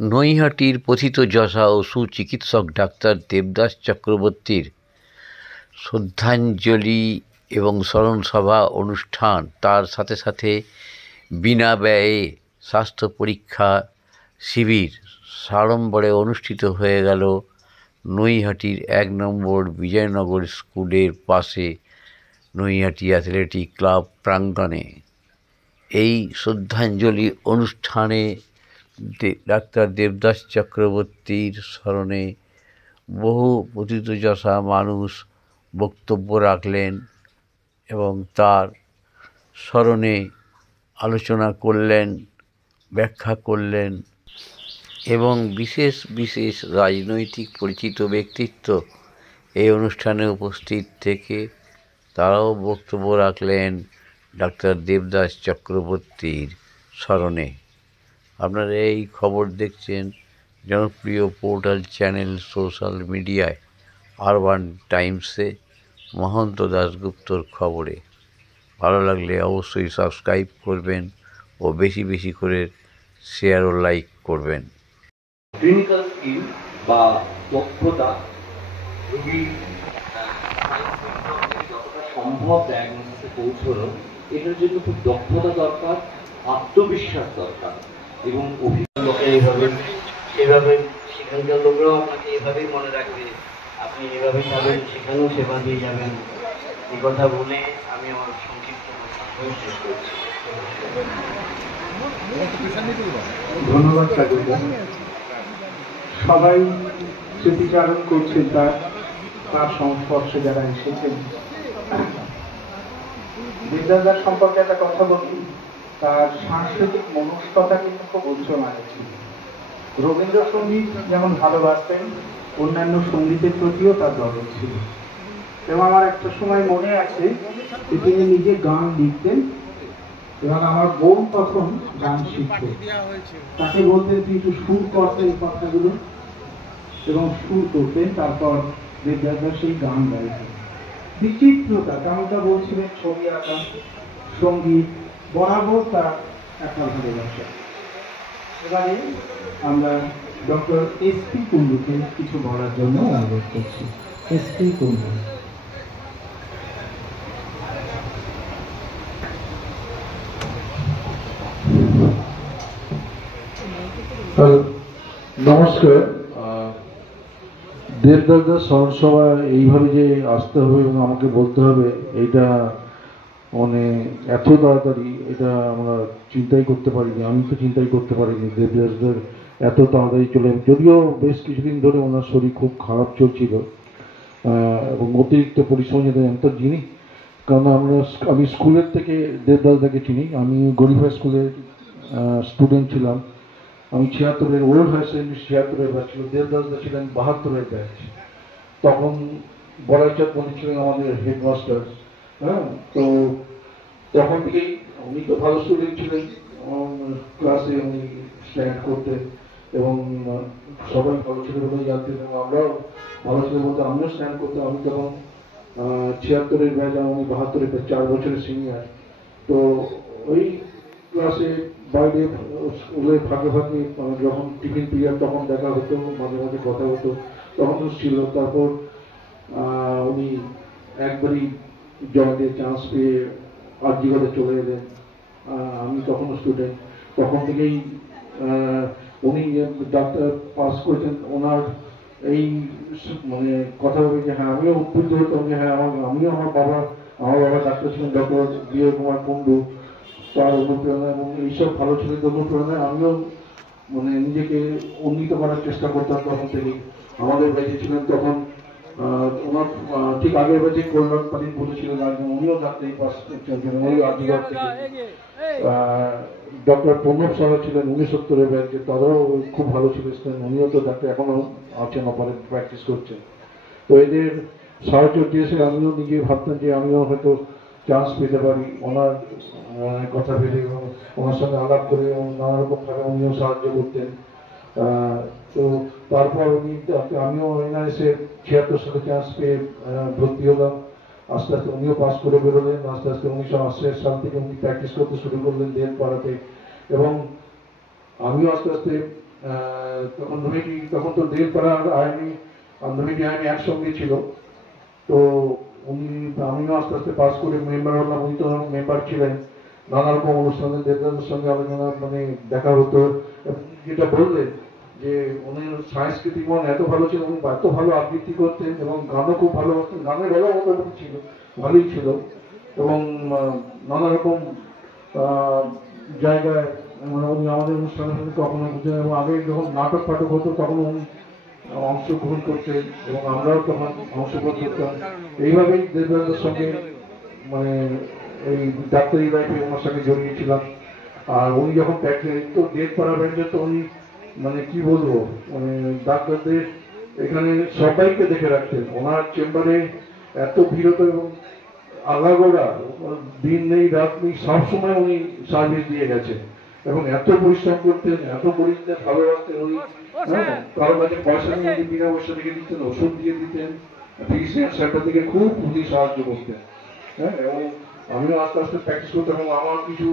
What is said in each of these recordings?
নৈহাটির প্রথিতযশা ও সুচিকিৎসক doctor Devdas চক্রবর্তীর শ্রদ্ধাঞ্জলি এবং স্মরণসভা অনুষ্ঠান, তার সাথে সাথে বিনা ব্যয়ে স্বাস্থ্য পরীক্ষা শিবির সাড়ম্বরে অনুষ্ঠিত হয়ে গেল নৈহাটির ১ নম্বর বিজয়নগর স্কুলের পাশে নৈহাটি অ্যাথলেটিক ক্লাব প্রাঙ্গণে। এই শ্রদ্ধাঞ্জলি অনুষ্ঠানে ডাক্তার দেবদাস চক্রবর্তীর স্মরণে বহু প্রথিতযশা মানুষ বক্তব্য রাখলেন এবং তার স্মরণে আলোচনা করলেন, ব্যাখ্যা করলেন এবং বিশেষ বিশেষ রাজনৈতিক পরিচিত ব্যক্তিত্ব এই অনুষ্ঠানে উপস্থিত থেকে তারাও বক্তব্য রাখলেন ডাক্তার দেবদাস চক্রবর্তীর স্মরণে। আপনারা এই খবর দেখছেন জনপ্রিয় পোর্টাল চ্যানেল সোশ্যাল মিডিয়ায় আরবান টাইমসে মহন্ত দাশগুপ্তর খবরে। ভালো লাগলে অবশ্যই সাবস্ক্রাইব করবেন ও বেশি বেশি করে শেয়ার ও লাইক করবেন। ক্লিনিক্যাল স্কিল বা দক্ষতা রোগীর যতটা সম্ভব ডায়াগনোসিসে পৌঁছানো, এটার জন্য খুব দক্ষতা দরকার, আত্মবিশ্বাস দরকার এবং এভাবে সেখানকার লোকরাও আপনাকে এভাবেই মনে রাখবে, আপনি এভাবেই যাবেন, সেখানেও সেবা দিয়ে যাবেন। এই কথা বলে আমি আমার সংক্ষিপ্ত শেষ করছি। ধন্যবাদ কাজুদা। সবাই স্মৃতিচারণ করছেন তার সংস্পর্শে যারা এসেছেন। দেবদাস সম্পর্কে একটা কথা বলি, তার সাংস্কৃতিক মনস্কতা কিন্তু খুব উচ্চমানের ছিল। রবীন্দ্রসঙ্গীত যেমন ভালোবাসতেন, অন্যান্য সঙ্গীতের প্রতিও তার দরদ ছিল। এবং আমার একটা সময় মনে আছে যে তিনি নিজে গান লিখতেন এবং আমার বোন তখন গান শিখত। তাকে বলতেন তুই একটু সুর করতেন এই কথাগুলো, এবং সুর করতেন, তারপর দেবদাস সেই গান গাইতেন। বিচিত্রতা, যেমনটা বলছিলেন, ছবি আঁকা, সঙ্গীত বরাবর তার একটা ভালোবাসা। এবারে আমরা ডক্টর এস.পি. কুন্ডুকে কিছু বলার জন্য অনুরোধ করছি। এস.পি. কুন্ডু। নমস্কার। দেবদাস স্মরণসভা এইভাবে যে আসতে হবে এবং আমাকে বলতে হবে, এটা মানে এত তাড়াতাড়ি এটা আমরা চিন্তাই করতে পারিনি। আমি তো চিন্তাই করতে পারিনি দেবদাসদের এত তাড়াতাড়ি চলে। যদিও বেশ কিছুদিন ধরে ওনার শরীর খুব খারাপ চলছিল এবং অতিরিক্ত পরিশ্রম যেতে আমি তো চিনি, কারণ আমি স্কুলের থেকে দেবদাসদাকে চিনি। আমি গরিব হাই স্কুলের স্টুডেন্ট ছিলাম। আমি ৭৬-এর ওল্ড হাই সেকেন্ডারি ৭৬-এর ব্যাচ ছিল, দেবদাসদা ছিলেন ৭২-এর ব্যাচ। তখন বড়াইচাঁদ পন্ডিত ছিলেন আমাদের হেডমাস্টার। হ্যাঁ, তো তখন থেকেই উনি তো ভালো স্টুডেন্ট ছিলেন, ক্লাসে উনি স্ট্যান্ড করতেন এবং সবাই ভালো ছিল বলে জানতেন এবং আমরাও ভালো ছিল বলতে আমিও স্ট্যান্ড করতাম। আমি তখন ৭৬-এর ব্যাচ, উনি ৭২-এর ব্যাচ, ৪ বছরের সিনিয়র। তো ওই ক্লাসে বাইরে স্কুলের ফাঁকে ফাঁকে যখন টিফিন পিরিয়ড তখন দেখা হতো, মাঝে মাঝে কথা হতো, তখন তো ছিল। তারপর উনি একবারই জয়েন্টের চান্স পেয়ে আরজিগড়ে চলে এলেন। আমি তখনও স্টুডেন্ট। তখন থেকেই উনি ডাক্তার পাস করেছেন। ওনার এই মানে কথা বলে যে হ্যাঁ, আমিও উদ্বুদ্ধ হতাম যে হ্যাঁ, আমিও আমার বাবা ডাক্তার ছিলেন ডক্টর বিজয় কুমার কুন্ডু, তার অনুপ্রেরণা এবং এইসব ভালো ছেলেদের অনুপ্রেরণায় আমিও মানে নিজেকে উন্নীত করার চেষ্টা করতাম। তখন থেকেই আমাদের ব্যাচে ছিলেন তখন ওনার ঠিক আগের ব্যাচে কল্যাণ পালিত বলেছিলেন, উনিও ডাক্তারি পাস করছেন, উনি আজীবন থেকে। ডক্টর প্রণব সাহা ছিলেন ৬৯-এর ব্যাচে, তারাও খুব ভালো ছিলেন, উনিও তো ডাক্তার এখনো আছেন, অপারেট প্র্যাকটিস করছেন। তো এদের সাহায্য দিয়েছে। আমিও নিজে ভাবতাম যে আমিও হয়তো চান্স পেতে পারি ওনার কথা ভেবে এবং ওনার সঙ্গে আলাপ করে এবং নানা রকমভাবে উনিও সাহায্য করতেন। তো তারপর আমিও এনআইএসে ৭৬ সালে চান্স পেয়ে ভর্তি হলাম। আস্তে আস্তে উনিও পাস করে বেরোলেন। আস্তে আস্তে ১৯৮৮ সাল থেকে উনি প্র্যাকটিস করতে শুরু করলেন দেবপাড়াতে এবং আমিও আস্তে আস্তে তখন তখন তো দেবপাড়া আইনি নবীটি আইনি একসঙ্গে ছিল। তো আমিও আস্তে আস্তে পাস করে মেম্বার হলাম, উনি তো মেম্বার ছিলেন। নানা রকম অনুষ্ঠানে দেবদাসের সঙ্গে আলোচনা দেখা হতো। যেটা বললেন যে উনি সাংস্কৃতিক মন এত ভালো ছিল, উনি এত ভালো আবৃত্তি করতেন এবং গানও খুব ভালোবাসতেন, গানের বেলাও মোটামুটি ছিল, ভালোই ছিল। এবং নানা রকম জায়গায় উনি আমাদের অনুষ্ঠানে কখনো বুঝতেন, এবং আগে যখন নাটক ফাটক হতো তখন উনি অংশগ্রহণ করতেন এবং আমরাও তখন অংশগ্রহণ করতাম। এইভাবেই দেবদাসের সঙ্গে এই ডাক্তারি লাইফে ওনার সঙ্গে জড়িয়েছিলাম। আর উনি যখন তো দেবপাড়া ব্যান্ডে তো উনি কি বলবো, ডাক্তারদের এখানে সবাইকে দেখে রাখতেন। ওনার চেম্বারে এত ভিড় হতো এবং আলাগোড়া দিন নেই রাত নেই সবসময় উনি সার্ভিস দিয়ে গেছেন এবং এত পরিশ্রম করতেন, এত মরিজদের ভালোবাসতেন উনি। কারো কাছে পয়সা নিয়ে বিনা পয়সা রেখে দিতেন, ওষুধ দিয়ে দিতেন, ট্রিটমেন্ট সেন্টার থেকে খুব উনি সাহায্য করতেন। এবং আমিও আস্তে আস্তে প্র্যাকটিস করতাম এবং আমার কিছু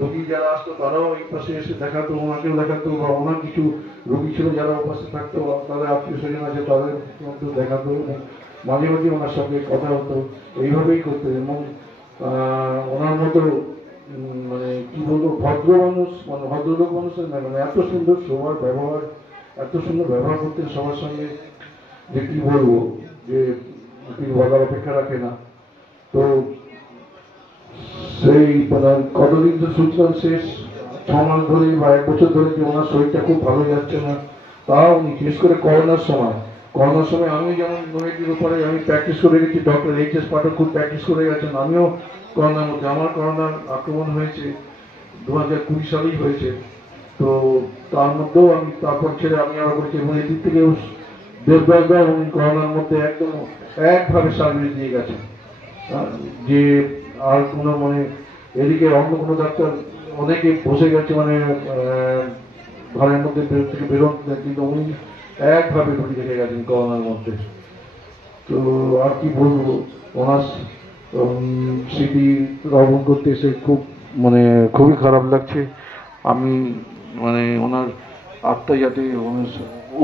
রোগী যারা আসতো তারাও এই পাশে এসে দেখাতো, ওনাকেও দেখাতো, বা ওনার কিছু রোগী ছিল যারা ওপাশে থাকতো, তাদের আত্মীয় স্বজন আছে তাদের মধ্যে দেখাতো এবং মাঝে মাঝে ওনার সঙ্গে কথা হতো। এইভাবেই করতেন এবং ওনার মতো কি বলবো ভদ্র মানুষ, ভদ্রলোক মানুষের এত সুন্দর সবার ব্যবহার, এত সুন্দর ব্যবহার করতেন সবার সঙ্গে যে কি বলবো, যে বলার অপেক্ষা রাখে না। তো সেই কতদিন তো শুনছিলাম শেষ 6 মাস ধরে বা 1 বছর ধরে যে ওনার শরীরটা খুব ভালো যাচ্ছে না। তাও উনি বিশেষ করে করোনার সময় আমি যেমন নৈতির উপরে আমি প্র্যাকটিস করে গেছি, ডক্টর এইচ.এস. পাঠক খুব প্র্যাকটিস করে গেছেন, আমিও করোনার মধ্যে, আমার করোনার আক্রমণ হয়েছে 2020 সালেই হয়েছে। তো তার মধ্যেও আমি তারপর ছেড়ে আমি আরো করেছি এবং এদিক থেকেও দেবদাসদা উনি করোনার মধ্যে একদম একভাবে সার্ভিস দিয়ে গেছেন যে আর কোনো এদিকে অন্য কোনো ডাক্তার অনেকে বসে গেছে ঘরের মধ্যে থেকে বেরোন, কিন্তু উনি একভাবে ঢুকে রেখে গেছেন করোনার মধ্যে। তো আর কি বলবো, ওনার স্মৃতি রবণ করতে এসে খুবই খারাপ লাগছে। আমি ওনার আত্মা যাতে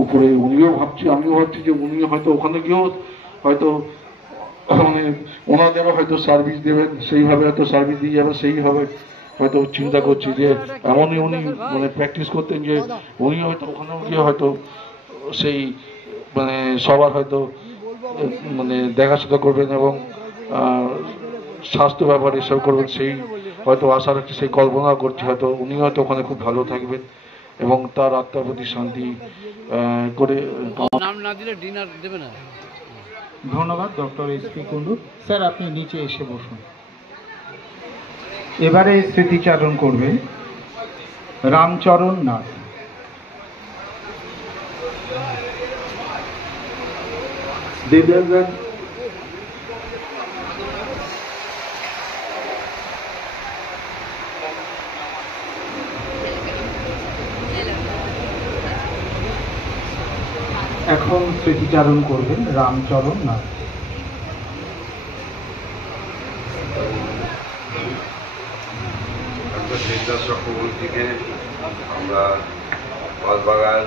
উপরে, উনিও ভাবছি, আমিও ভাবছি যে উনি হয়তো ওখানে গিয়েও হয়তো ওনাদেরও হয়তো সার্ভিস দেবেন, সেইভাবে হয়তো সার্ভিস দিয়ে যাবেন, সেইভাবে হয়তো চিন্তা করছি যে এমনই উনি প্র্যাকটিস করতেন যে উনি হয়তো ওখানেও গিয়ে হয়তো সেই সবার হয়তো দেখাশোনা করবেন এবং স্বাস্থ্য ব্যাপারে এসব করবেন, সেই হয়তো আশা রাখছি, সেই কল্পনা করছি হয়তো উনি হয়তো ওখানে খুব ভালো থাকবেন এবং তার আত্মার প্রতি শান্তি করে। নাম না দিলে ডিনার দেবে না। ধন্যবাদ ডক্টর এস.পি. কুন্ডু স্যার, আপনি নিচে এসে বসুন। এবারে স্মৃতিচারণ করবেন রামচরণ নাথ। দেবদাসদা এখন স্মৃতিচারণ করবেন রামচরণ নাথ। দেবদাস চক্রবর্তীকে আমরা বাঁশবাগান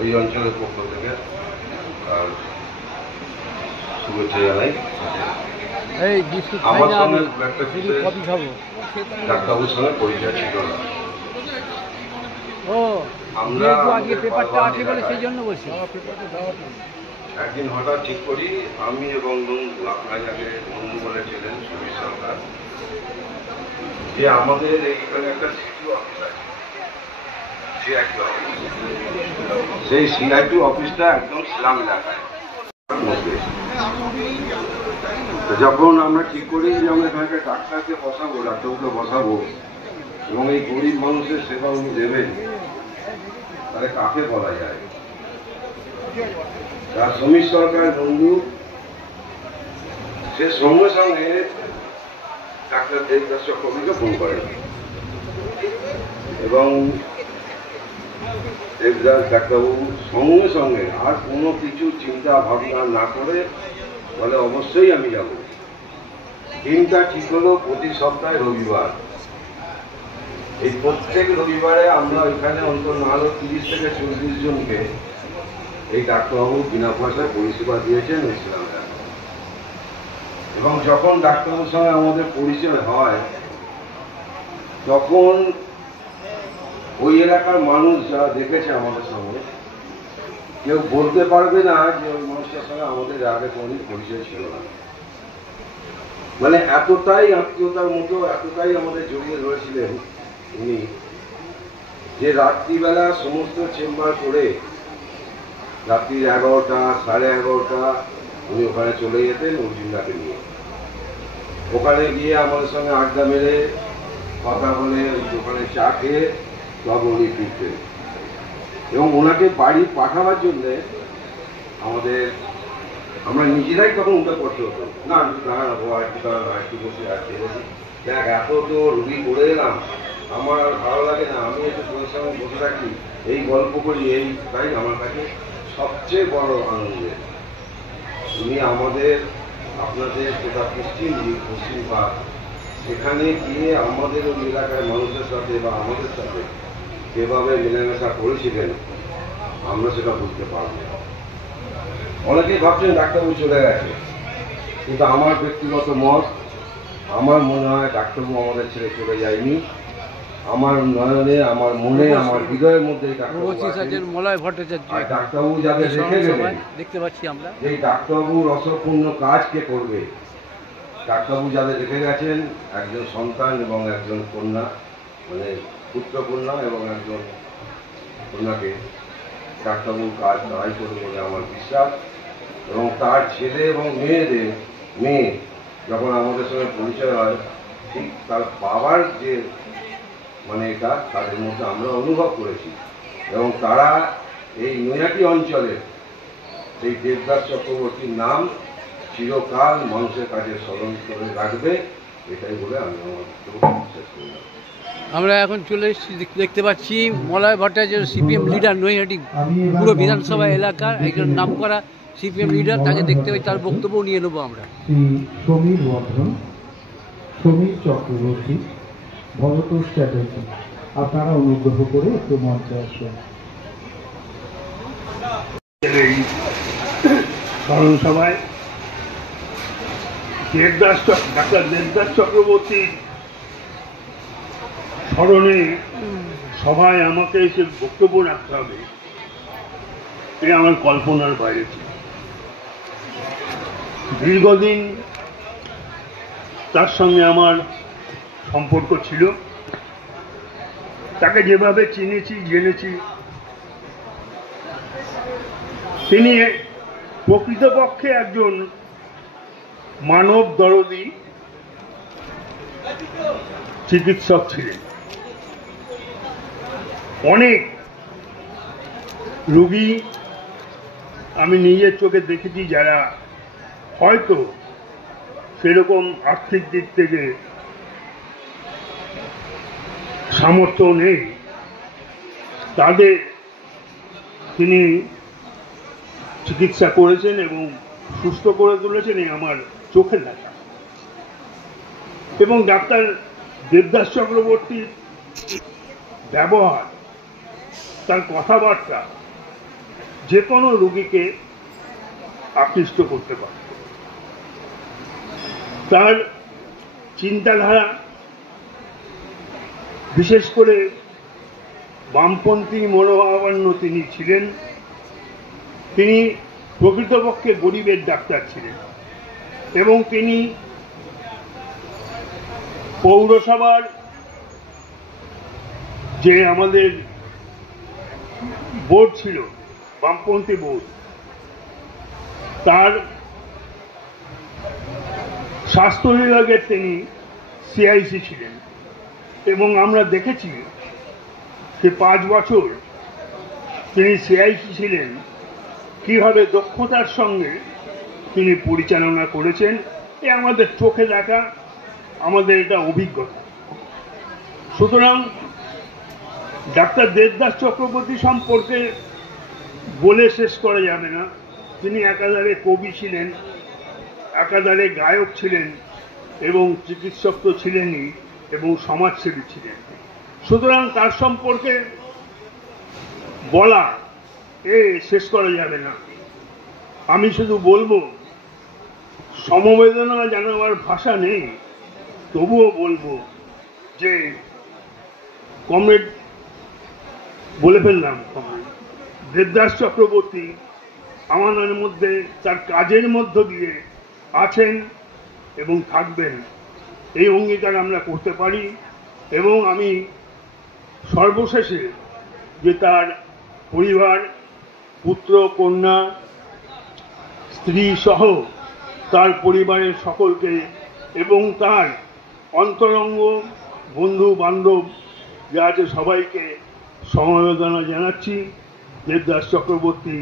ওই অঞ্চলের পক্ষ থেকে শুভেচ্ছা জানাই। আমার সঙ্গে একটা ডাক্তারবাবুর সঙ্গে পরিচয় ছিল না। আমরা একদিন হঠাৎ ঠিক করি, আমি এবং আপনার আগে বন্ধু বলেছিলেন সুবীর সরকার, যে আমাদের এইখানে একটা সিটি অফিস আছে, সেই সিআইটি অফিসটা একদম স্লাম এলাকায়। যখন আমরা ঠিক করি যে আমরা এখানে ডাক্তারকে বসাবো, ডাক্তারকে বসাবো এবং এই গরিব মানুষের সেবা উনি দেবেন, তাহলে কাকে বলা যায়? যার সমীর সরকার বন্ধু, সে সঙ্গে সঙ্গে ডাক্তার দেবদাস চক্রবর্তীকে ফোন করেন এবং দেবদাস ডাক্তারবাবু সঙ্গে সঙ্গে আর কোনো কিছু চিন্তা ভাবনা না করে বলে অবশ্যই আমি যাব। দিনটা ঠিক হলো প্রতি সপ্তাহে রবিবার। এই প্রত্যেক রবিবারে আমরা ওইখানে অন্তত না হলেও 30 থেকে 40 জনকে এই ডাক্তারবাবু বিনা পয়সায় পরিষেবা দিয়েছেন ইসলামে। এবং যখন ডাক্তারবাবুর সঙ্গে আমাদের পরিচয় হয় তখন ওই এলাকার মানুষ যারা দেখেছে আমাদের সঙ্গে কেউ বলতে পারবে না যে ওই মানুষটার সঙ্গে আমাদের আগে কোনোদিন পরিচয় ছিল না। মানে এতটাই আত্মীয়তার মতো, এতটাই আমাদের জড়িয়ে রয়েছিলেন উনি, যে রাত্রিবেলা সমস্ত চেম্বার করে রাত্রি 11টা, 11:30 উনি ওখানে চলে যেতেন অর্জুনদাকে নিয়ে। ওখানে গিয়ে আমাদের সঙ্গে আড্ডা মেরে কথা বলে ওখানে চা খেয়ে তবে উনি ফিরতেন। এবং ওনাকে বাড়ি পাঠাবার জন্যে আমরা নিজেরাই তখন উঠে পড়তে হতো, না একটু দাঁড়াবো, একটু দাঁড়াবো, একটু বসে আসতে বসে দেখ এত তো রুগী করে এলাম, আমার আর ভালো লাগে না, আমি একটু তোর সঙ্গে বসে থাকি, এই গল্প করি, তাই আমার কাছে সবচেয়ে বড় আনন্দের। উনি আপনাদের যেটা পশ্চিমবাগ সেখানে গিয়ে আমাদের ওই এলাকার মানুষের সাথে বা আমাদের সাথে যেভাবে মেলামেশা করেছিলেন আমরা সেটা বুঝতে পারব। অনেকেই ভাবছেন ডাক্তারবাবু চলে গেছে, কিন্তু আমার ব্যক্তিগত মত, আমার মনে হয় ডাক্তারবাবু আমাদের ছেড়ে চলে যায়নি। আমার নয়নে, আমার মনে, আমার হৃদয়ের মধ্যে ডাক্তারবাবু যাদের রেখে গেলেন, দেখতে পাচ্ছি আমরা এই ডাক্তারবাবুর অসম্পূর্ণ কাজ কে করবে? ডাক্তারবাবু যাদের রেখে গেছেন, একজন সন্তান এবং একজন কন্যা, মানে পুত্র কন্যা এবং একজন কন্যাকে ডাক্তারবাবুর কাজ তারাই করবে বলে আমার বিশ্বাস। এবং তার ছেলে এবং মেয়ে যখন আমাদের সঙ্গে পরিচয় হয়, ঠিক তার বাবার যে মানে এটা তাদের মধ্যে আমরা অনুভব করেছি। এবং তারা এই নৈহাটি অঞ্চলের এই দেবদাস চক্রবর্তীর নাম চিরকাল মানুষের কাছে স্মরণ করে রাখবে, এটাই বলে আমি আমার বিশ্বাস করি। আমরা এখন চলে এসেছি, দেখতে পাচ্ছি মলয় ভট্টাচার্য সিপিএম লিডার, নৈহাটি পুরো বিধানসভা এলাকার একজন নামকরা সিপিএম লিডার, তাকে দেখতে পাই, তার বক্তব্য নিয়ে নেবো আমরা। শ্রী সমীর বর্ধন, সমীর চক্রবর্তী, ভবতোষ চ্যাটার্জি, আপনারা অনুগ্রহ করে একটু মঞ্চে আসবেন। এই স্মরণ সভায় ডাক্তার দেবদাস চক্রবর্তীর স্মরণে সভায় আমাকে এসে বক্তব্য রাখতে হবে, এ আমার কল্পনার বাইরে ছিল। দীর্ঘদিন তার সঙ্গে আমার সম্পর্ক ছিল, তাকে যেভাবে চিনেছি জেনেছি, তিনি প্রকৃতপক্ষে একজন মানব দরদী চিকিৎসক ছিলেন। অনেক রোগী আমি নিজের চোখে দেখেছি যারা হয়তো সেরকম আর্থিক দিক থেকে সামর্থ্য নেই, তাদের তিনি চিকিৎসা করেছেন এবং সুস্থ করে তুলেছেন, এই আমার চোখে দেখা। এবং ডাক্তার দেবদাস চক্রবর্তীর ব্যবহার, তার কথাবার্তা যে কোনো রোগীকে আকৃষ্ট করতে পারে। তার চিন্তাধারা, বিশেষ করে বামপন্থী মনোভাবাপন্ন তিনি ছিলেন। তিনি প্রকৃতপক্ষে গরিবের ডাক্তার ছিলেন এবং তিনি পৌরসভার যে আমাদের বোর্ড ছিল, বামপন্থী বোর্ড, তার স্বাস্থ্য বিভাগের তিনি সিআইসি ছিলেন। এবং আমরা দেখেছি যে 5 বছর তিনি সিআইসি ছিলেন, কিভাবে দক্ষতার সঙ্গে তিনি পরিচালনা করেছেন, এ আমাদের চোখে দেখা, আমাদের এটা অভিজ্ঞতা। সুতরাং ডাক্তার দেবদাস চক্রবর্তী সম্পর্কে বলে শেষ করা যাবে না। তিনি একাধারে কবি ছিলেন, একাধারে গায়ক ছিলেন এবং চিকিৎসক তো ছিলেনই এবং সমাজসেবী ছিলেন। সুতরাং তার সম্পর্কে বলা শেষ করা যাবে না। আমি শুধু বলবো, সমবেদনা জানাবার ভাষা নেই, তবুও বলবো যে কমরেড বলে ফেললাম, দেবদাস চক্রবর্তী আমাদের মধ্যে তার কাজের মধ্য দিয়ে আছেন এবং থাকবেন, এই অঙ্গীকার আমরা করতে পারি। এবং আমি সর্বশেষে যে তার পরিবার, পুত্র কন্যা, স্ত্রী সহ তার পরিবারের সকলকে এবং তার অন্তরঙ্গ বন্ধু বান্ধব যা আছে সবাইকে সমবেদনা জানাচ্ছি। দেবদাস চক্রবর্তী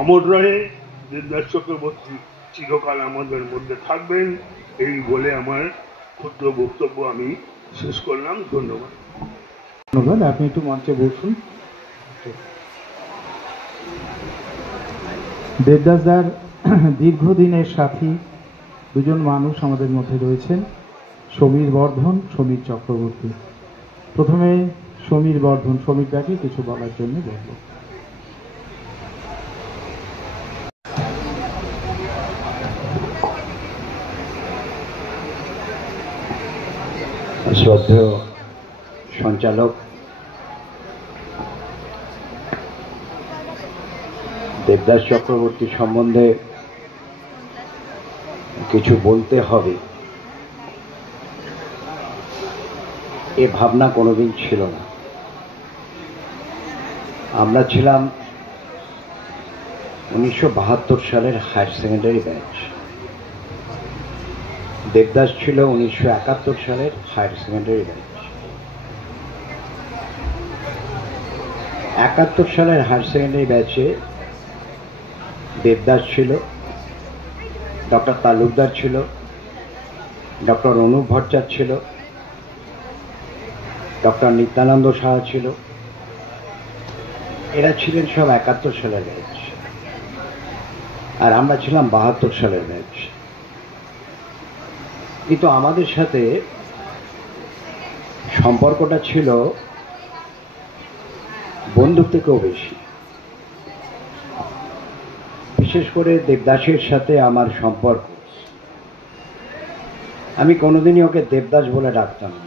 অমর রহে, দেবদাস চক্রবর্তী চিরকাল আমাদের মধ্যে থাকবেন, এই বলে আমার ক্ষুদ্র বক্তব্য আমি শেষ করলাম। ধন্যবাদ। ধন্যবাদ। আপনি একটু মঞ্চে বসুন। দেবদাসদার দীর্ঘদিনের সাথী দুজন মানুষ আমাদের মধ্যে রয়েছেন, সমীর বর্ধন, সমীর চক্রবর্তী। প্রথমে সমীর বর্ধন, সমীরদাকে কিছু বলার জন্য বলব। শ্রদ্ধেয় সঞ্চালক, দেবদাস চক্রবর্তী সম্বন্ধে কিছু বলতে হবে এ ভাবনা কোনোদিন ছিল না। আমরা ছিলাম 1972 সালের হায়ার সেকেন্ডারি ব্যাচ, দেবদাস ছিল 1971 সালের হায়ার সেকেন্ডারি ব্যাচ। 71 সালের হায়ার সেকেন্ডারি ব্যাচে দেবদাস ছিল, ডক্টর তালুকদার ছিল, ডক্টর অনুপ ভট্টাচার্য ছিল, ডক্টর নিত্যানন্দ সাহা ছিল। এরা ছিলেন সব 71 সালের ব্যাচ, আর আমরা ছিলাম 72 সালের ব্যাচ। কিন্তু আমাদের সাথে সম্পর্কটা ছিল বন্ধুর থেকেও বেশি। বিশেষ করে দেবদাসের সাথে আমার সম্পর্ক, আমি কোনোদিনই ওকে দেবদাস বলে ডাকতাম না।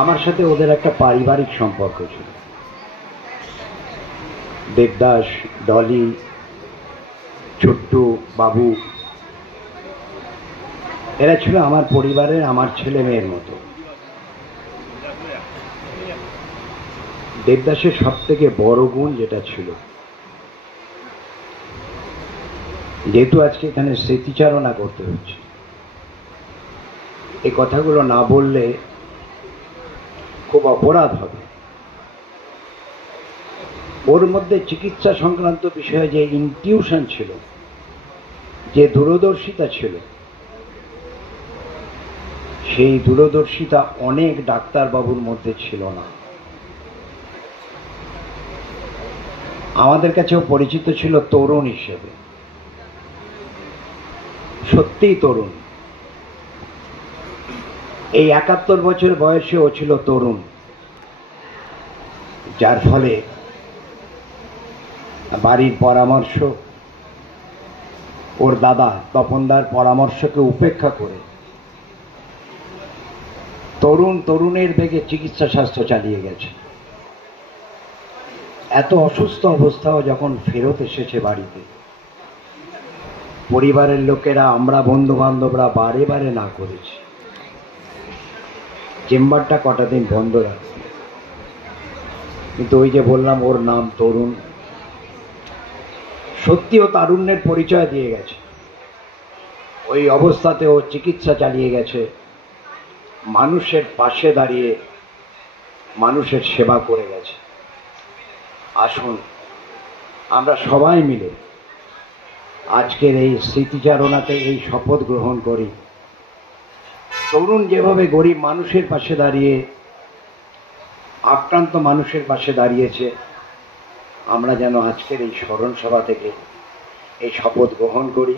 আমার সাথে ওদের একটা পারিবারিক সম্পর্ক ছিল। দেবদাস, ডলি, ছোট্টু, বাবু, এরা ছিল আমার পরিবারের আমার ছেলে মেয়ের মতো। দেবদাসের সব থেকে বড় গুণ যেটা ছিল, যেহেতু আজকে এখানে স্মৃতিচারণা করতে হচ্ছে, এই কথাগুলো না বললে খুব অপরাধ হবে। ওর মধ্যে চিকিৎসা সংক্রান্ত বিষয়ে যে ইনটিউশন ছিল, যে দূরদর্শিতা ছিল, সেই দূরদর্শিতা অনেক ডাক্তারবাবুর মধ্যে ছিল না। আমাদের কাছেও পরিচিত ছিল তরুণ হিসেবে, সত্যিই তরুণ। এই 71 বছর বয়সে ও ছিল তরুণ, যার ফলে বাড়ির পরামর্শ, ওর দাদা তপনদার পরামর্শকে উপেক্ষা করে তরুণের বেগে চিকিৎসা শাস্ত্র চালিয়ে গেছে। এত অসুস্থ অবস্থাও যখন ফেরত এসেছে বাড়িতে, পরিবারের লোকেরা, আমরা বন্ধু বান্ধবরা বারে বারে না করেছি, চেম্বারটা কটা দিন বন্ধ রাখবে। কিন্তু ওই যে বললাম ওর নাম তরুণ, সত্যি ও তারুণ্যের পরিচয় দিয়ে গেছে। ওই অবস্থাতে ও চিকিৎসা চালিয়ে গেছে, মানুষের পাশে দাঁড়িয়ে মানুষের সেবা করে গেছে। আসুন আমরা সবাই মিলে আজকের এই স্মৃতিচারণাতে এই শপথ গ্রহণ করি, তরুণ যেভাবে গরিব মানুষের পাশে দাঁড়িয়ে, আক্রান্ত মানুষের পাশে দাঁড়িয়েছে, আমরা যেন আজকের এই স্মরণ সভা থেকে এই শপথ গ্রহণ করি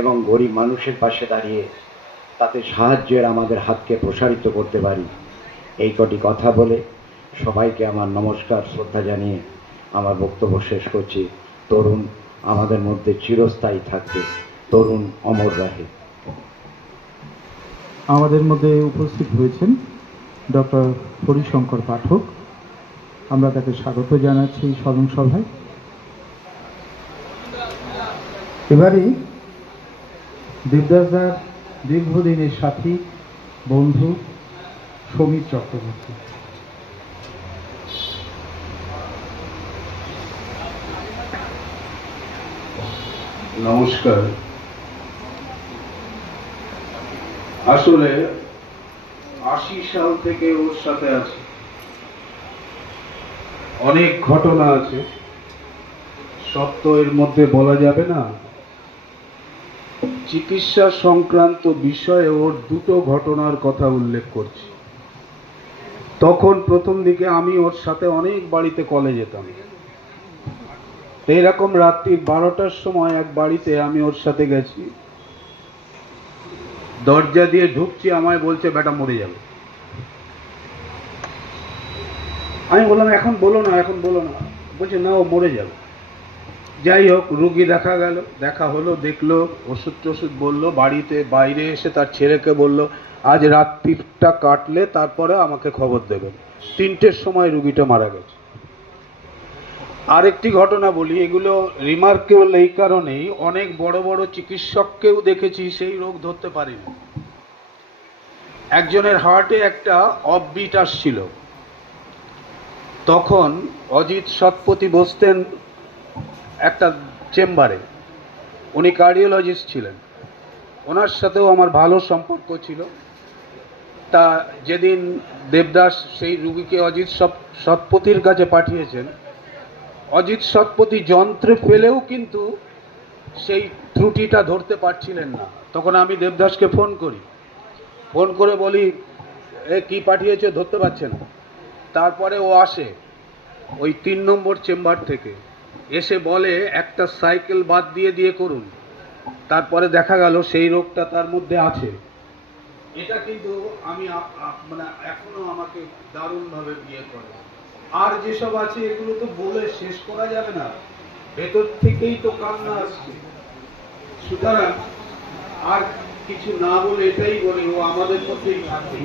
এবং গরিব মানুষের পাশে দাঁড়িয়ে তাতে সাহায্যের আমাদের হাতকে প্রসারিত করতে পারি। এই কটি কথা বলে সবাইকে আমার নমস্কার শ্রদ্ধা জানিয়ে আমার বক্তব্য শেষ করছি। তরুণ আমাদের মধ্যে চিরস্থায়ী থাকবে, তরুণ অমর রাহে। আমাদের মধ্যে উপস্থিত হয়েছেন ডক্টর হরিশঙ্কর পাঠক। আমরা তাকে স্বাগত জানাচ্ছি স্মরণ সভায়। এবারে দেবদাসদার দীর্ঘদিনের সাথী বন্ধু সমীর চক্রবর্তী। নমস্কার। আসলে 80 সাল থেকে ওর সাথে আছে, অনেক ঘটনা আছে, সব তো এর মধ্যে বলা যাবে না। চিকিৎসা সংক্রান্ত বিষয়ে ওর দুটো ঘটনার কথা উল্লেখ করছি। তখন প্রথম দিকে আমি ওর সাথে অনেক বাড়িতে কলে যেতাম। এরকম রাত্রি 12টার সময় এক বাড়িতে আমি ওর সাথে গেছি। দরজা দিয়ে ঢুকছি, আমায় বলছে বেটা মরে যাবে। আমি বললাম এখন বলো না, এখন বলো না। বলছে না, ও মরে যাবে। যাই হোক, রুগী দেখা গেল, দেখা হলো, দেখলো, ওষুধ টষুধ বললো। বাড়িতে বাইরে এসে তার ছেলেকে বলল আজ রাত্রিটা কাটলে তারপরে আমাকে খবর দেবেন। 3টের সময় রুগীটা মারা গেছে। আরেকটি ঘটনা বলি, এগুলো রিমার্কেবল এই কারণেই, অনেক বড় বড় চিকিৎসককেও দেখেছি সেই রোগ ধরতে পারেনি। একজনের হার্টে একটা অফবিট আসছিল, তখন অজিত শতপথী বসতেন একটা চেম্বারে, উনি কার্ডিওলজিস্ট ছিলেন, ওনার সাথেও আমার ভালো সম্পর্ক ছিল। তা যেদিন দেবদাস সেই রুগীকে অজিত শতপথীর কাছে পাঠিয়েছেন, অজিত শতপথী যন্ত্রে ফেলেও কিন্তু সেই ত্রুটিটা ধরতে পারছিলেন না। তখন আমি দেবদাসকে ফোন করি, ফোন করে বলি এ কি পাঠিয়েছে, ধরতে পারছে না। তারপরে ও আসে ওই 3 নম্বর চেম্বার থেকে, এসে বলে একটা সাইকেল বাদ দিয়ে করুন। তারপরে দেখা গেল সেই রোগটা তার মধ্যে আছে। এটা কিন্তু আমি মানে এখনো আমাকে দারুণভাবে বিয়ে করে। আর যেসব আছে এগুলো তো বলে শেষ করা যাবে না, ভেতর থেকেই তো কান্না আসছে। সুতরাং আর কিছু না বলে এটাই বলি, ও আমাদের মধ্যেই থাকবে,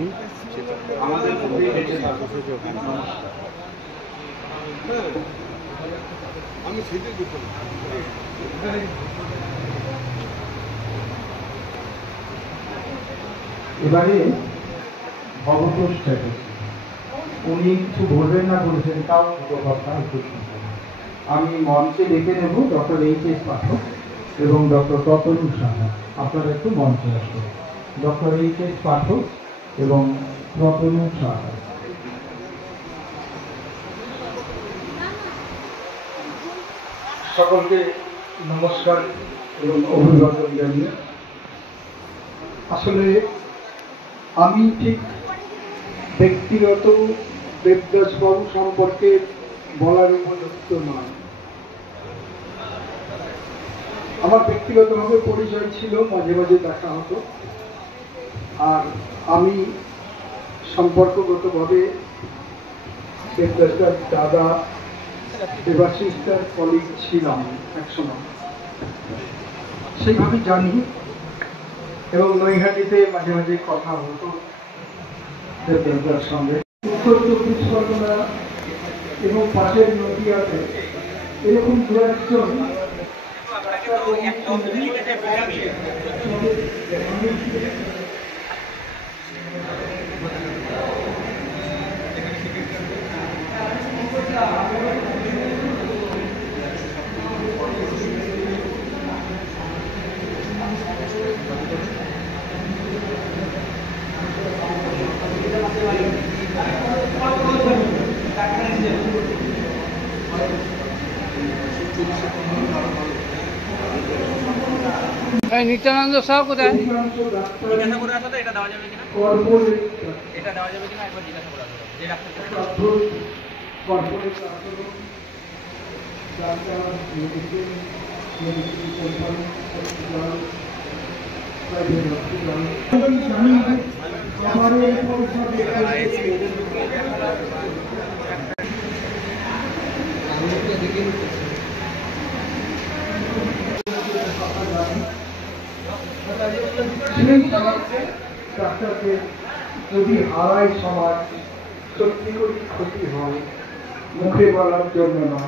আমাদের মধ্যেই বেঁচে থাকবে। এবারে ভবতোষ চ্যাটার্জি, উনি কিছু বলবেন না বলেছেন, তাও দুটো কথা একটু শুনবেন। আমি মঞ্চে ডেকে নেব ডক্টর এইচ.এস. পাঠক এবং ডক্টর তপন সাহা। আপনারা একটু মঞ্চে আসুন। Doctor HS. পাঠক এবং তপন সাহা। সকলকে নমস্কার এবং অভিবাদন জানিয়ে, আসলে আমি ঠিক ব্যক্তিগত দেবদাস বাবু সম্পর্কে বলার উপযুক্ত নয়। আমার ব্যক্তিগতভাবে পরিচয় ছিল, মাঝে মাঝে দেখা হতো, আর আমি সম্পর্কগতভাবে দেবদাসদার দাদা দেবাশিসদার কলিগ ছিলাম একসময়, সেইভাবে জানি। এবং নৈহাটিতে মাঝে মাঝে কথা হতো দেবদাসদার সঙ্গে। উত্তর 24 পরগনা এবং পাশের নদীয়াতে এরকম দু একজন নিত্যানন্দ সাহা কোথায়? সেই সমাজে ডাক্তারকে যদি হারায় সমাজ, সত্যি করে ক্ষতি হয়, মুখে বলার জন্য না।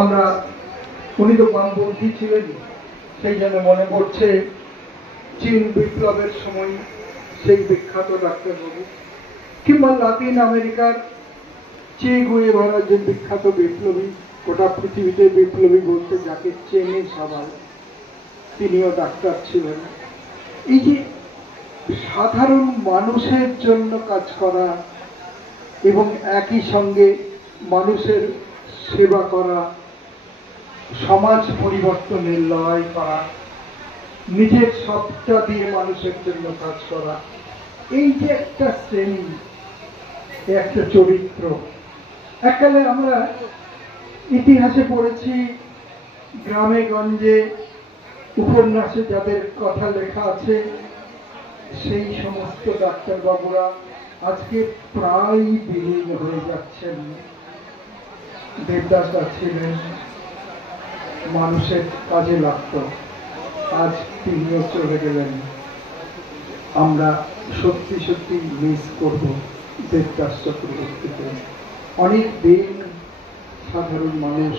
আমরা, উনি তো বামপন্থী ছিলেন, সেই জন্য মনে পড়ছে চীন বিপ্লবের সময় সেই বিখ্যাত ডাক্তারবাবু, কিংবা লাতিন আমেরিকার চে গুয়েভারা যে বিখ্যাত বিপ্লবী, গোটা পৃথিবীতে বিপ্লবী বলতে যাকে চেনে সবাই, তিনিও ডাক্তার ছিলেন। এই যে সাধারণ মানুষের জন্য কাজ করা এবং একই সঙ্গে মানুষের সেবা করা, সমাজ পরিবর্তনের লড়াই করা, নিজের সবটা দিয়ে মানুষের জন্য কাজ করা, এই যে একটা শ্রেণী, একটা চরিত্র। এককালে আমরা ইতিহাসে পড়েছি, গ্রামে গঞ্জে উপন্যাসে যাদের কথা লেখা আছে, সেই সমস্ত ডাক্তারবাবুরা আজকে প্রায় বিলীন হয়ে যাচ্ছেন। দেবদাস ছিলেন, মানুষের কাজে লাগত, আজ তিনিও চলে গেলেন। আমরা সত্যি সত্যি মিস করব দেবদাস চক্রবর্তীকে। অনেক দিন সাধারণ মানুষ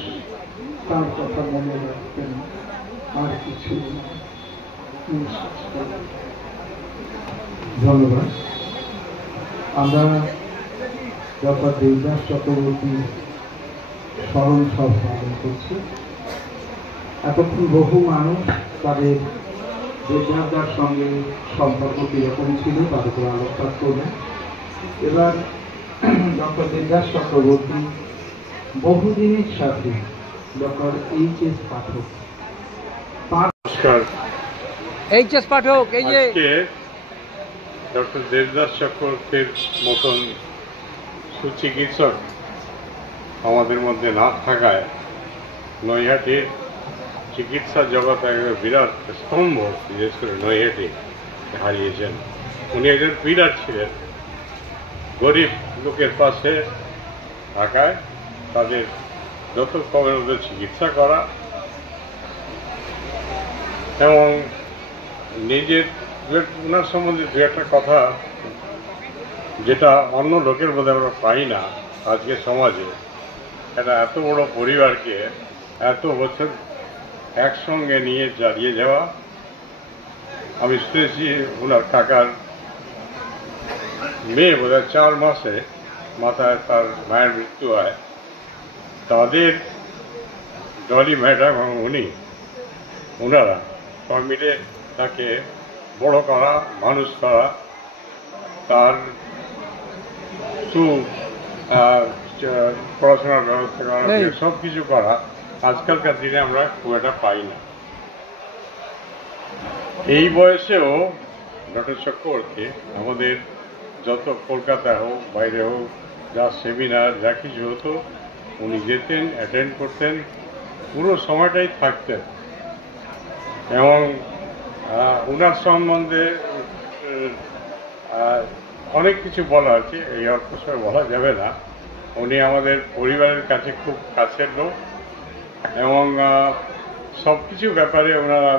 তার কথা মনে রাখতেন, আর কিছু। ধন্যবাদ। আমরা ডক্টর দেবদাস চক্রবর্তী স্মরণ সভা পালন করছি। এতক্ষণ বহু মানুষ তাদের দেবদাসদার সঙ্গে সম্পর্ক কীরকম ছিল তার উপর আলোকপাত করবেন। এবার ডক্টর দেবদাস চক্রবর্তী বহুদিনের সাথে ডক্টর এইচ.এস. পাঠক। নমস্কার। এইচ.এস. পাঠক, এই যে ডক্টর দেবদাস চক্রবর্তীর মতন সুচিকিৎসক আমাদের মধ্যে না থাকায় নৈহাটির চিকিৎসা জগৎ একবার বিরাট স্তম্ভ, বিশেষ করে নৈহাটি হারিয়েছেন। উনি একজন পিলার ছিলেন, গরিব লোকের পাশে থাকায় তাদের যত কমের মধ্যে চিকিৎসা করা এবং নিজের ওনার সম্বন্ধে দু একটা কথা যেটা অন্য লোকের মধ্যে আমরা পাই না আজকে সমাজে। একটা এত বড় পরিবারকে এত বছর একসঙ্গে নিয়ে চালিয়ে যাওয়া। আমি শুনেছি ওনার কাকার মেয়ে বোধহয় 4 মাসে মাথায় তার মায়ের মৃত্যু হয়। তাদের ডলি ম্যাডাম এবং ওনারা সব মিলে তাকে বড় করা, মানুষ করা, তার পড়াশোনার ব্যবস্থা করা, সব কিছু করা আজকালকার দিনে আমরা খুব একটা পাই না। এই বয়সেও ডক্টর চক্রবর্তী আমাদের যত কলকাতা হোক বাইরে হোক যা সেমিনার যা কিছু হতো উনি যেতেন, অ্যাটেন্ড করতেন, পুরো সময়টাই থাকতেন। এবং ওনার সম্বন্ধে অনেক কিছু বলা আছে, এই অল্প সময় বলা যাবে না। উনি আমাদের পরিবারের কাছে খুব কাছের লোক এবং সব কিছু ব্যাপারে ওনারা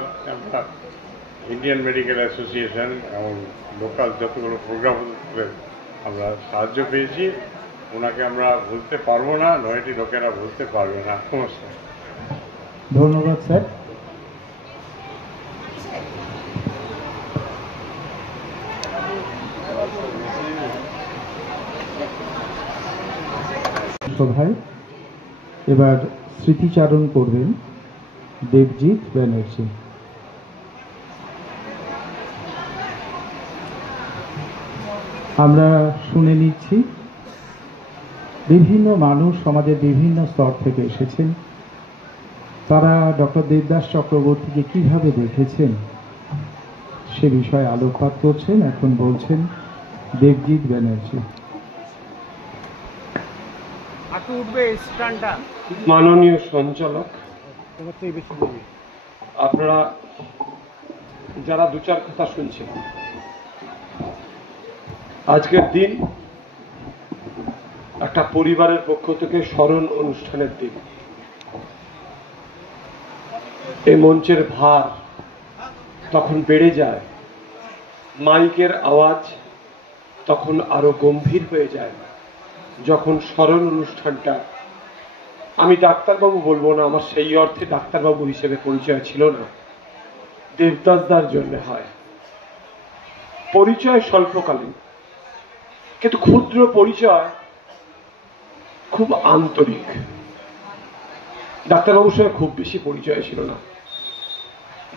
ইন্ডিয়ান মেডিকেল অ্যাসোসিয়েশন এবং লোকাল যতগুলো প্রোগ্রাম আমরা সাহায্য পেয়েছি। ওনাকে আমরা ভুলতে পারবো না, নয়টি লোকেরা ভুলতে পারবে না। নমস্কার। ধন্যবাদ স্যার। সভায় এবার স্মৃতিচারণ করবেন দেবজিৎ ব্যানার্জি। আমরা শুনে নিচ্ছি বিভিন্ন মানুষ সমাজের বিভিন্ন স্তর থেকে এসেছেন, তারা ডক্টর দেবদাস চক্রবর্তীকে কিভাবে দেখেছেন সে বিষয়ে আলোকপাত করছেন। এখন বলছেন দেবজিৎ ব্যানার্জি। মাননীয় সঞ্চালক, আপনারা যারা দু চার কথা শুনছেন, আজকের দিন একটা পরিবারের পক্ষ থেকে স্মরণ অনুষ্ঠানের দিন। এই মঞ্চের ভার তখন বেড়ে যায়, মাইকের আওয়াজ তখন আরো গম্ভীর হয়ে যায় যখন স্মরণ অনুষ্ঠানটা, আমি ডাক্তারবাবু বলবো না, আমার সেই অর্থে ডাক্তারবাবু হিসেবে পরিচয় ছিল না, দেবদাসদার জন্য হয়। পরিচয় স্বল্পকালীন, কিন্তু ক্ষুদ্র পরিচয় খুব আন্তরিক। ডাক্তারবাবুর সঙ্গে খুব বেশি পরিচয় ছিল না।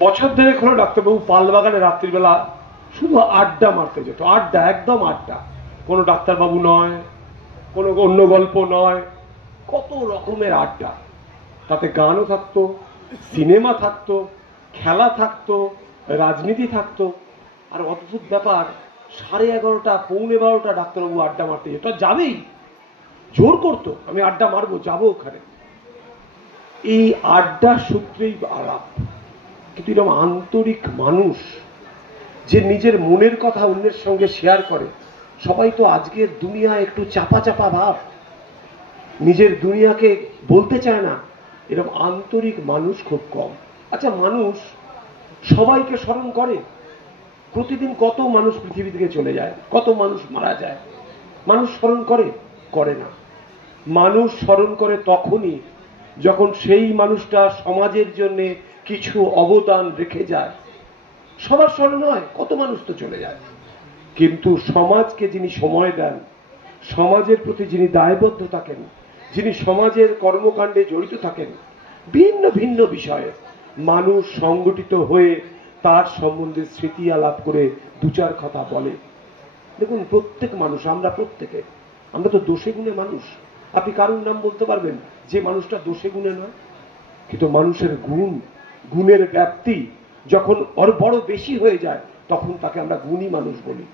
বছর দেড়েক হলো ডাক্তারবাবু পালবাগানে রাত্রিবেলা শুধু আড্ডা মারতে যেত। আড্ডা, একদম আড্ডা। কোনো ডাক্তারবাবু নয়, কোনো অন্য গল্প নয়, কত রকমের আড্ডা। তাতে গানও থাকতো, সিনেমা থাকতো, খেলা থাকতো, রাজনীতি থাকতো। আর অদ্ভুত ব্যাপার, 11:30 পৌনে 12টা ডাক্তারবাবু আড্ডা মারতে যেত। যাবেই, জোর করতো, আমি আড্ডা মারবো, যাবো ওখানে। এই আড্ডার সূত্রেই আলাপ। কিন্তু এরকম আন্তরিক মানুষ যে নিজের মনের কথা অন্যের সঙ্গে শেয়ার করে। সবাই তো আজকের দুনিয়া একটু চাপা চাপা ভাব, নিজের দুনিয়াকে বলতে চায় না। এরকম আন্তরিক মানুষ খুব কম। আচ্ছা, মানুষ সবাইকে স্মরণ করে? প্রতিদিন কত মানুষ পৃথিবী থেকে চলে যায়, কত মানুষ মারা যায়। মানুষ স্মরণ করে? করে না। মানুষ স্মরণ করে তখনই যখন সেই মানুষটা সমাজের জন্য কিছু অবদান রেখে যায়। সবার স্মরণ হয়, কত মানুষ তো চলে যায়। কিন্তু সমাজকে যিনি সময় দেন, সমাজের প্রতি যিনি দায়বদ্ধ থাকেন, যিনি সমাজের কর্মকাণ্ডে জড়িত থাকেন, ভিন্ন ভিন্ন বিষয়ে মানুষ সংগঠিত হয়ে তার সম্বন্ধে স্মৃতি আলাপ করে দু চার কথা বলে। দেখুন, প্রত্যেক মানুষ, আমরা তো দোষে গুণে মানুষ। আপনি কারোর নাম বলতে পারবেন যে মানুষটা দোষে গুণে নয়? কিন্তু মানুষের গুণের ব্যাপ্তি যখন ওর বড় বেশি হয়ে যায়, তখন তাকে আমরা গুণী মানুষ বলি।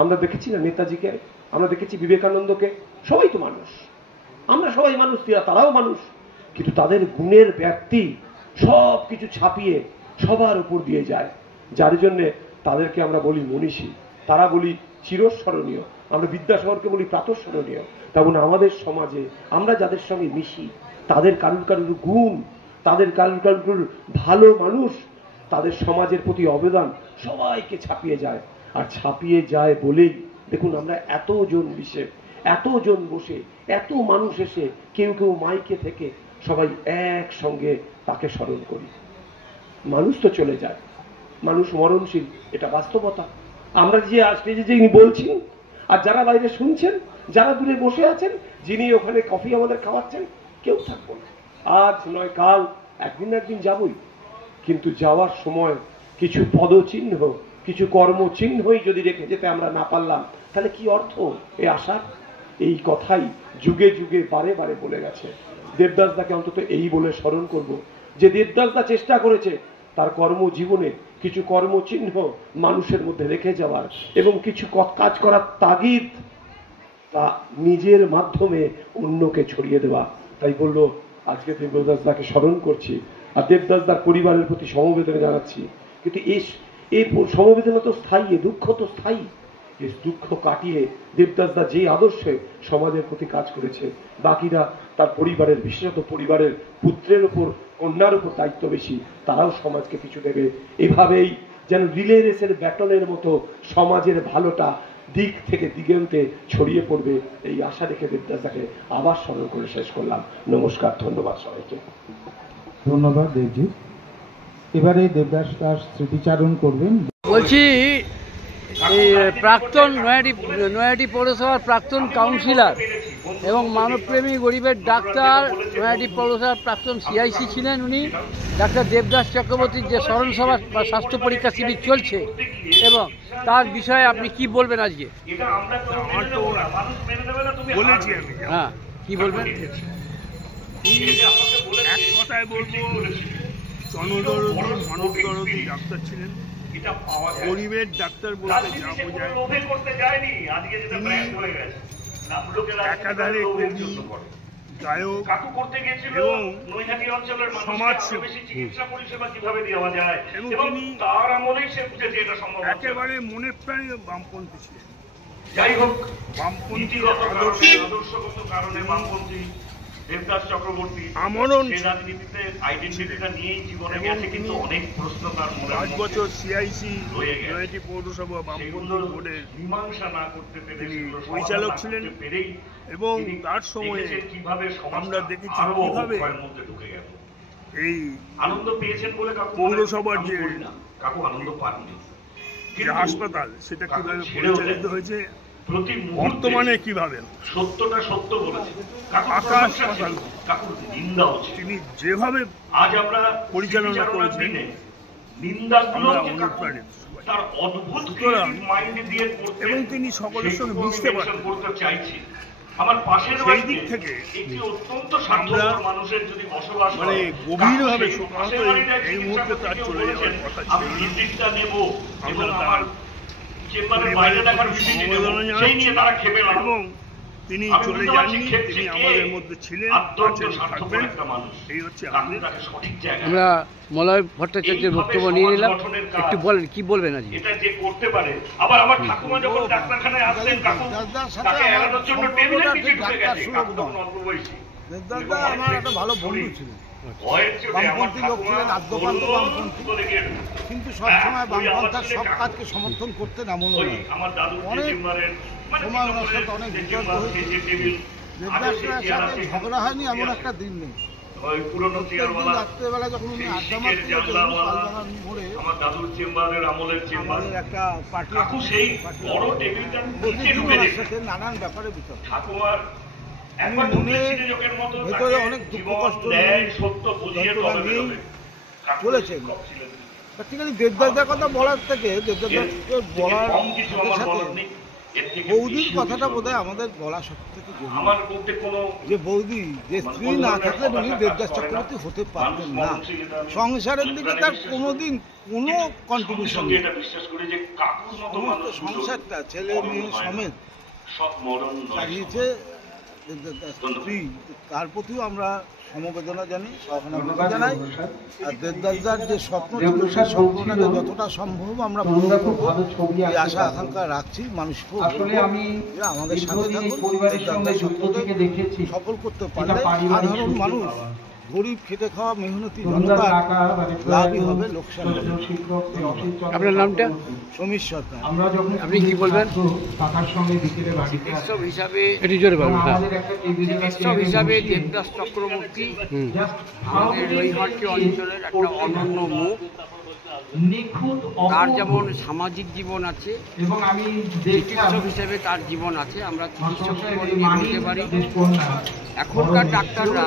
আমরা দেখেছি না নেতাজিকে, আমরা দেখেছি বিবেকানন্দকে। সবাই তো মানুষ, আমরা সবাই মানুষ, তারাও মানুষ। কিন্তু তাদের গুণের ব্যাপ্তি সব কিছু ছাপিয়ে সবার উপর দিয়ে যায়, যার জন্য তাদেরকে আমরা বলি মনীষী, তারা বলি চিরস্মরণীয়। আমরা বিদ্যাসাগরকে বলি প্রাতঃস্মরণীয়। তেমন আমাদের সমাজে আমরা যাদের সঙ্গে মিশি, তাদের কারুর গুণ, তাদের কারুর ভালো মানুষ, তাদের সমাজের প্রতি অবদান সবাইকে ছাপিয়ে যায়। আর ছাপিয়ে যায় বলেই দেখুন আমরা এতজন বসে, এত মানুষ এসে, কেউ কেউ মাইকে থেকে সবাই একসঙ্গে তাকে স্মরণ করি। মানুষ তো চলে যায়, মানুষ মরণশীল, এটা বাস্তবতা। আমরা যে স্টেজে যিনি বলছেন, আর যারা বাইরে শুনছেন, যারা দূরে বসে আছেন, যিনি ওখানে কফি আমাদের খাওয়াচ্ছেন, কেউ থাকবো না। আজ নয় কাল, একদিন না একদিন যাবই। কিন্তু যাওয়ার সময় কিছু পদচিহ্ন, কিছু কর্মচিহ্নই যদি রেখে যেতে আমরা না পারলাম, তাহলে কি অর্থ এই আশার? এই কথাই যুগে যুগে বারে বারে বলে গেছে। দেবদাসদাকে অন্তত এই বলে স্মরণ করব যে দেবদাসদা চেষ্টা করেছে তার কর্মজীবনে কিছু কর্মচিহ্ন মানুষের মধ্যে রেখে যাওয়ার, এবং কিছু কাজ করার তাগিদ তা নিজের মাধ্যমে অন্যকে ছড়িয়ে দেওয়া। তাই বললো আজকে দেবদাসদাকে স্মরণ করছি, আর দেবদাসদার পরিবারের প্রতি সমবেদনা জানাচ্ছি। কিন্তু এই সমবেদনা তো স্থায়ী, দুঃখ তো স্থায়ী। এই দুঃখ কাটিয়ে দেবদাসদা যে আদর্শে সমাজের প্রতি কাজ করেছে, বাকিরা তার পরিবারের, বিশেষত পরিবারের পুত্রের উপর, কন্যার উপর দায়িত্ব বেশি, তারাও সমাজকে কিছু দেবে। এভাবেই যেন রিলে রেসের ব্যাটনের মতো সমাজের ভালোটা দিক থেকে দিগন্তে ছড়িয়ে পড়বে, এই আশা রেখে দেবদাসদাকে আবার স্মরণ করে শেষ করলাম। নমস্কার, ধন্যবাদ সবাইকে। ধন্যবাদ দেবজি। এবারে দেবদাস দাস স্মৃতিচারণ করবেন। বলছি, এই প্রাক্তন নয়াটি পৌরসভার প্রাক্তন কাউন্সিলর এবং মানবপ্রেমী গরিবের ডাক্তার, নয়াটি পৌরসভার প্রাক্তন CIC ছিলেন উনি। ডাক্তার দেবদাস চক্রবর্তীর যে স্মরণ সভা বা স্বাস্থ্য পরীক্ষা শিবির চলছে, এবং তার বিষয়ে আপনি কি বলবেন আজকে? হ্যাঁ, কি বলবেন? এক কথায় বলবো, জনদরদী, মানবদরদী ডাক্তার ছিলেন। গরিবের ডাক্তার বলতে যা বোঝায়, একাধারে কবি, গায়ক এবং সমাজসেবী এবং তিনি একেবারে মনে প্রাণে বামপন্থী ছিলেন। যাই হোক, বামপন্থী আদর্শগত কারণে বামপন্থী দেবদাস চক্রবর্তী আমরণ রাজনীতিতে আইডেন্টিটিটা নিয়েই জীবনে গেছে, কিন্তু অনেক প্রশ্ন তার মনে 5 বছর সিআইসি নয়াটি পৌরসভা বামপন্থী বোর্ডের মীমাংসা না করতে পেরে তিনি পরিচালক ছিলেন এবং তার সময়ে আমরা দেখেছি কিভাবে এই আনন্দ পেয়েছেন বলে পৌরসভার যে আনন্দ পাননি, হাসপাতাল সেটা কিভাবে পরিচালিত হয়েছে, বর্তমানে কিভাবে সত্যটা সত্য বলেছে, আকাশ পাতাল কাকুর নিন্দা হচ্ছে। তিনি যেভাবে আজ আমরা পরিচালনা করেছেন নিন্দাগুলো অনুপ্রাণিত তার অদ্ভুত মাইন্ড দিয়ে এবং তিনি সকলের সঙ্গে মিশতে পারেন করতে চাইছি। আমার পাশের সেই দিক থেকে একটি অত্যন্ত স্বার্থপর মানুষের যদি বসবাস মানে গভীরভাবে এই মুহূর্তে তার চলে যাওয়ার কথা ছিল। আমি নির্দিষ্টটা নেব এবং আমার চেম্বারের বাইরে দেখার ভিত্তিতে সেই নিয়ে তারা খেপে এবং তিনি চলে যাননি, তিনি আমাদের মধ্যে ছিলেন, আছেন, থাকবেন। এই হচ্ছে আমরা মলয় ভট্টাচার্যের বক্তব্য নিয়ে নিলাম। একটু বলেন, কি বলবেন আজ? এটা যে করতে পারে। আবার আমার ঠাকুমা যখন ডাক্তারখানায় আসতেন, কাকু তাকে এড়ানোর জন্য টেবিলের নিচে ঢুকে গেছে। কাকু তখন অল্প বয়সী। দেবদাসদা আমার একটা ভালো বন্ধু ছিলেন, বামপন্থী লোক ছিলেন, আদ্যপান্ত বামপন্থী, কিন্তু সবসময় বামপন্থার সব কাজকে সমর্থন করতেন এমন নয়। অনেক সময় ওনার সাথে অনেক বিতর্ক হয়েছে। দেবদাসের সাথে ঝগড়া হয়নি এমন একটা দিন নেই। প্রত্যেকদিন রাত্রেবেলা যখন উনি আড্ডা মারতে যেতেন পালবাগান মোড়ে, আমাদের একটা পার্টি ওনার সাথে নানান ব্যাপারে বিতর্ক। ভেতরে অনেক দুঃখ কষ্ট চলেছেন। প্র্যাকটিক্যালি দেবদাসদার কথা বলার থেকে দেবদাসদাকে বলার সাথে বৌদির কথাটা বোধহয় আমাদের বলা সব থেকে জরুরি। যে বৌদি, যে স্ত্রী না থাকলে উনি দেবদাস চক্রবর্তী হতে পারতেন না। সংসারের দিকে তার কোনোদিন কোনো কন্ট্রিবিউশন নেই। সমস্ত সংসারটা ছেলে মেয়ে সমেত চালিয়েছে স্ত্রী। তার প্রতিও আমরা সমবেদনা জানি, সহানুভূতি জানাই। আর দেবদাসদার যে স্বপ্ন ছিল, সেই স্বপ্নটাকে যতটা সম্ভব আমরা পূরণ করব এই আশা আকাঙ্ক্ষা রাখছি। মানুষকে আমাদের সাথে থাকুন, দেবদাসদার স্বপ্নকে সফল করতে পারলে সাধারণ মানুষ, গরিব, খেটে খাওয়া মেহনতি জনতার লাভই হবে, লোকসান হবে। আপনার নামটা? সমীর সরকার। আপনি কি বলবেন? চিকিৎসক হিসাবে দেবদাস চক্রবর্তী আমাদের নৈহাটি অঞ্চলের একটা অনন্য মুখ। তার যেমন সামাজিক জীবন আছে এবং আমি চিকিৎসক হিসেবে তার জীবন আছে। আমরা চিকিৎসক জীবন নিয়ে বলতে পারি। এখনকার ডাক্তাররা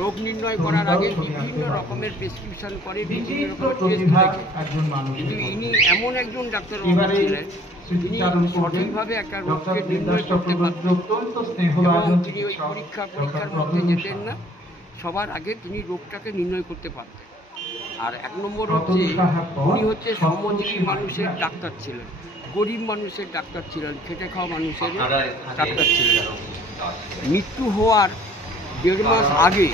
রোগ নির্ণয় করার আগে বিভিন্ন রকমের প্রেসক্রিপশন করে, বিভিন্ন রকমের টেস্ট দেখে, কিন্তু ইনি এমন একজন ডাক্তারবাবু ছিলেন, তিনি সঠিকভাবে একটা রোগকে নির্ণয় করতে পারতেন এবং তিনি ওই পরীক্ষার মধ্যে যেতেন না। সবার আগে তিনি রোগটাকে নির্ণয় করতে পারতেন। আর 1 নম্বর হচ্ছে উনি হচ্ছে শ্রমজীবী মানুষের ডাক্তার ছিলেন, গরিব মানুষের ডাক্তার ছিলেন, খেটে খাওয়া মানুষের ডাক্তার ছিলেন। মৃত্যু হওয়ার 1.5 মাস আগে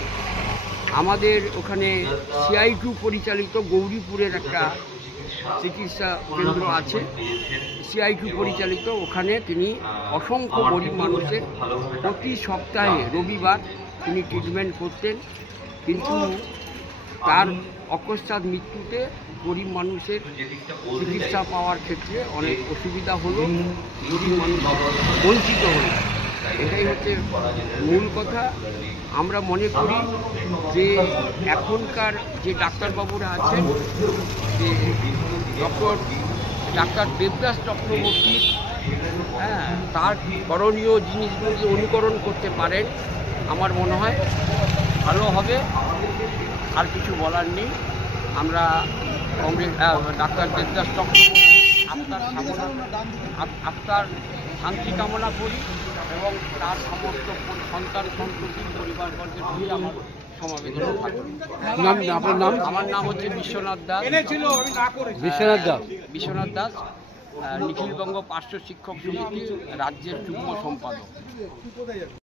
আমাদের ওখানে CI2 পরিচালিত গৌরীপুরের একটা চিকিৎসা কেন্দ্র আছে, CI2 পরিচালিত। ওখানে তিনি অসংখ্য গরিব মানুষের প্রতি সপ্তাহে রবিবার তিনি ট্রিটমেন্ট করতেন। কিন্তু তার অকস্মাৎ মৃত্যুতে গরিব মানুষের চিকিৎসা পাওয়ার ক্ষেত্রে অনেক অসুবিধা হলো, গরিব মানুষ বঞ্চিত হলো। এটাই হচ্ছে মূল কথা। আমরা মনে করি যে এখনকার যে ডাক্তারবাবুরা আছেন, যে ডাক্তার দেবদাস চক্রবর্তীর তার করণীয় জিনিসগুলো যদি অনুকরণ করতে পারেন, আমার মনে হয় ভালো হবে। আর কিছু বলার নেই। আমরা কংগ্রেস ডাক্তার দেবদাস চক্রবর্তী আত্মার শান্তি কামনা করি এবং তার সমস্ত সন্তান সন্ততি পরিবারবর্গের প্রতি আমার সমবেদনা থাকবে। আপনার নাম? আমার নাম হচ্ছে বিশ্বনাথ দাস। বিশ্বনাথ দাস, নিখিলবঙ্গ পার্শ্ব শিক্ষক সমিতি রাজ্যের যুগ্ম সম্পাদক।